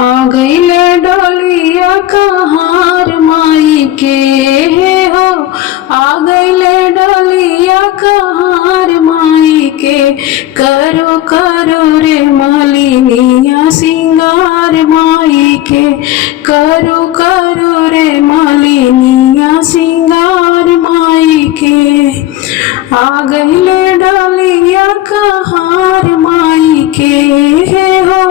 आ गईले डोलिया कहार माई के हो, आ गईले डोलिया कहार माई के। करो करो रे मालिनिया सिंगार माई के, करो करो रे मालिनिया सिंगार माई के। आ गईले डोलिया कहार माई के हो,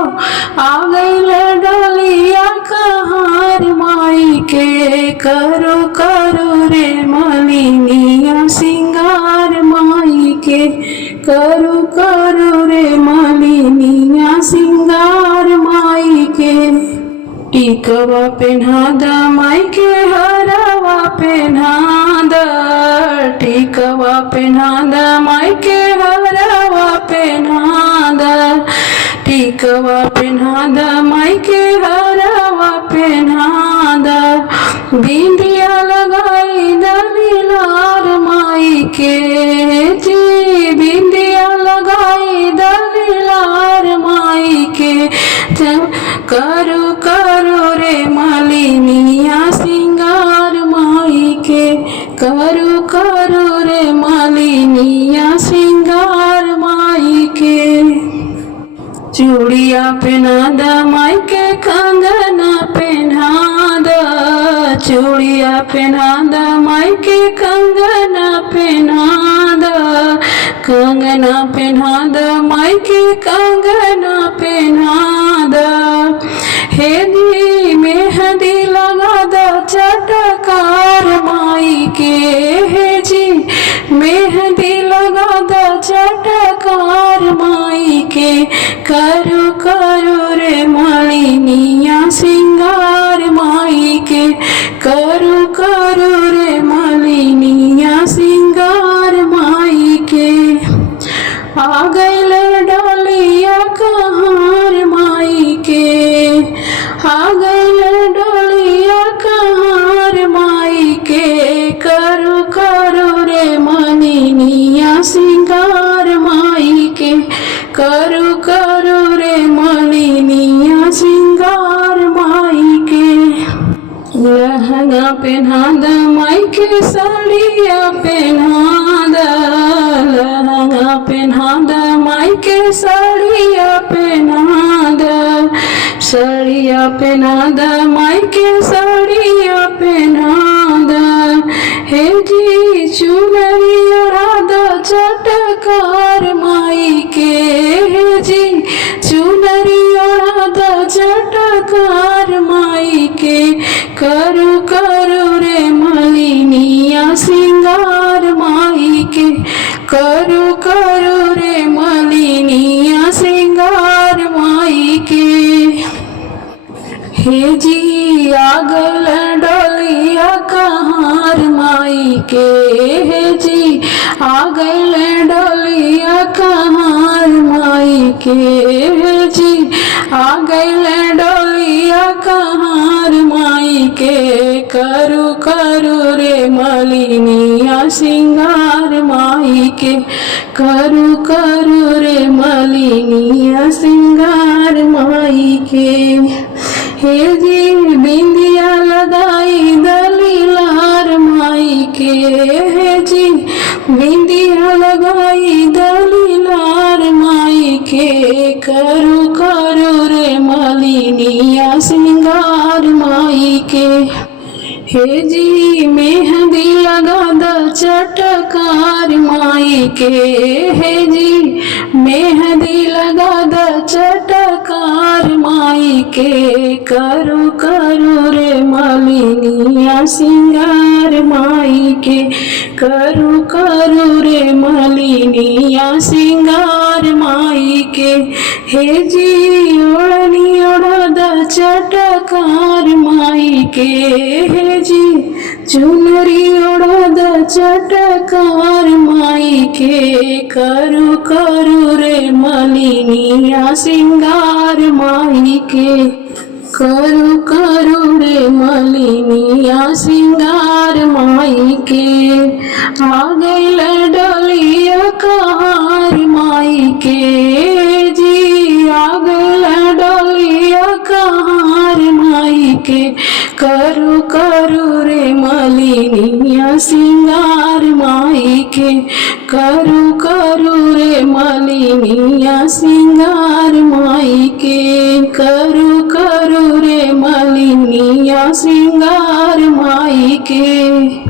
आ गईले डोलिया कहार माई के। करो करो रे मालिनिया सिंगार माई के, करो करो रे मालिनिया सिंगार माई के। टिकवा पेन्हा द माई के हरवा पेन्हा द, टिकवा पेन्हा द माई के हरवा पेन्हा द, टिकवा पेन्हा द माई के हरवा पेन्हा द। बिंदिया लगाई द लीलार माई के जी, बिंदिया लगाई द लीलार माई के। करो करो रे मालिनिया सिंगार माई के, करो करो रे मालिनिया सिंगार माई के। चूड़िया पहना द माई के, कंगना पहना द, चूड़िया पहना द माई के, कंगना पहना द, कंगना पहना द माई के, कंगना पहना द। हे दी मेहंदी लगा द चटकार माई के, हे जी मेहंदी लगा द चटकार माई के। करो करो रे मालिनिया सिंगार माई के, करो करो रे मालिनिया सिंगार माई के। आ गईले डोलिया कहार माई के, आ गईले डोलिया कहार माई के। करो करो रे मालिनिया सिंगार माई के, करो करो रे मालिनिया सिंगार माई के। लहंगा पहना द माई के, साड़िया पहना द, लहंगा पहना द माई के, साड़िया पहना द, साड़िया पहना द माई के, साड़िया पहना द। हे जी चुनरी ओढ़ा द चटकार माई के, हे जी चुनरी ओढ़ा द चटकार माई के। करो करो रे मालिनिया सिंगार माई के, करो करो रे मालिनिया सिंगार माई के। हे जी आ गईले डोलिया कहार माई के, हे जी आ गईले डोलिया कहार माई के, हे जी आ गईले डोलिया कहार माई के। करो करो रे मालिनिया सिंगार माई के, करो करो रे मालिनिया सिंगार माई के। हे जी बिंदिया लगाई द लीलार माई के, हे जी बिंदिया लगाई द लीलार माई के। करो करो रे मालिनिया सिंगार माई के। हे जी मेहंदी लगा द चटकार माई के, हे जी मेहंदी लगा द चटकार माई के। करो करो रे मालिनिया सिंगार माई के, करो करो रे मालिनिया सिंगार माई के। हे जी ओढ़नी ओढ़ा द चटकार माई के, हे जी चुनरी ओढ़ा द चटकार माई के। करो करो रे मालिनिया सिंगार माई के, करो करो रे मालिनिया सिंगार माई के। आ गईले डोलिया कहार माई के जी, आ गईले डोलिया कहार के करू करू रे मलिनिया सिंगार माई के करू करू रे मलिनिया सिंगार माई के करू करू रे मलिनिया सिंगार माई के।